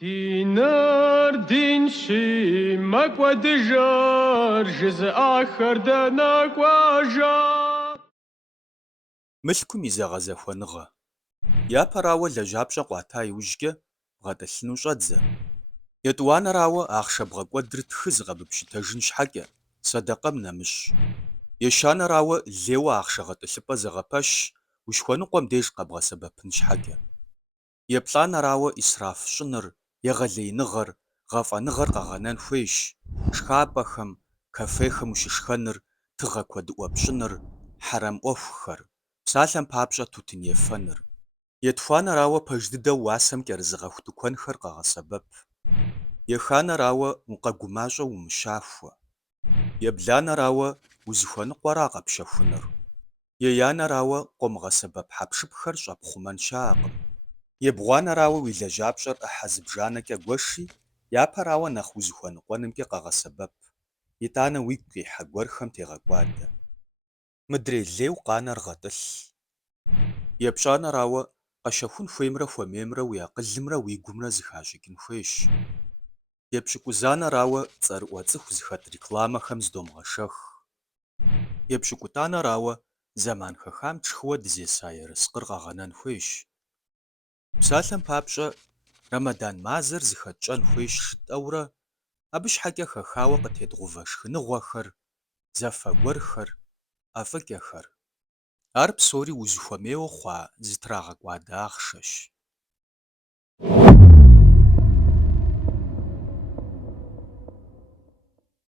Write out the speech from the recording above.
Diner dinşi makvadıjar jızı ahırdana kwaja. Мылъкум и зэгъэзэхуэныгъэ. Япэрауэ лэжьапщӏэ къуата иужькӏэ бгъэтӏылъыну щӏэдзэ. ЕтӀуанэрауэ ахъшэ бгъэкӏуэдыр тхы зыгъэбыпщытэжын щхьэкӏэ, садэкъэм нэмыщӏ. Ещанэрауэ лейуэ ахъшэ гъэтӏылъыпӏэ зыгъэпэщ, ущхуэныкъуэм деж къэбгъэсэбэпын щхьэкӏэ. Еплӏанэрауэ исраф щӏыныр, егъэлеиныгъэр, гъэфӏэныгъэр къэгъэнэн хуейщ. Шхапӏэхэм, кафехэм ущышхэныр, тыгъэ куэдыӏуэ пщӏыныр, хьэрэм ӏуэхухэр, псалъэм папщӏэ тутын ефэныр. Етхуанэрауэ пэж дыдэу уасэм кӏэрызыгъэху тыкуэнхэр къагъэсэбэп. Еханэрауэ укъэгумащӏэу умыщахуэ. Ебланэрауэ узыхуэныкъуэра къэпщэхунур. Еянэрауэ къомыгъэсэбэп хьэпшыпхэр щӏэпхъумэн щаӏэкъым. Ебгъуанэрауэ уи лэжьапщӏэр ӏыхьэ зыбжанэкӏэ гуэши, япэрауэ нэхъ узыхуэныкъуэнымкӏэ къагъэсэбэп. ИтӀанэ уигу къихьэ гуэрхэм тегъэкӏуадэ. Мыдрей лейуэ къанэр гъэтӏылъ. Епщӏанэрауэ къэщэхун хуеймрэ хуэмеймрэ уи акъылымрэ уи гумрэ зыхащӏыкӏын хуейщ. Епщыкӏузанэрауэ цӏэрыӏуэ цӏыху зыхэт рекламэхэм здомгъэшэх. Епщыкӏутӏанэрауэ зэман хэхам тшхыуэ дызеса ерыскъыр къэгъэнэн хуейщ. Псалъэм папщӏэ, Рэмэдан мазэр зыхэткӏэн хуейщ жытӏэурэ, абы щхьэкӏэ хэхауэ къытедгъувэ шхыныгъуэхэр, зэфэ гуэрхэр, ӏэфӏыкӏэхэр. Ар псори узыхуэмейуэ хъуа зытрагъэкӏуадэ ахъшэщ.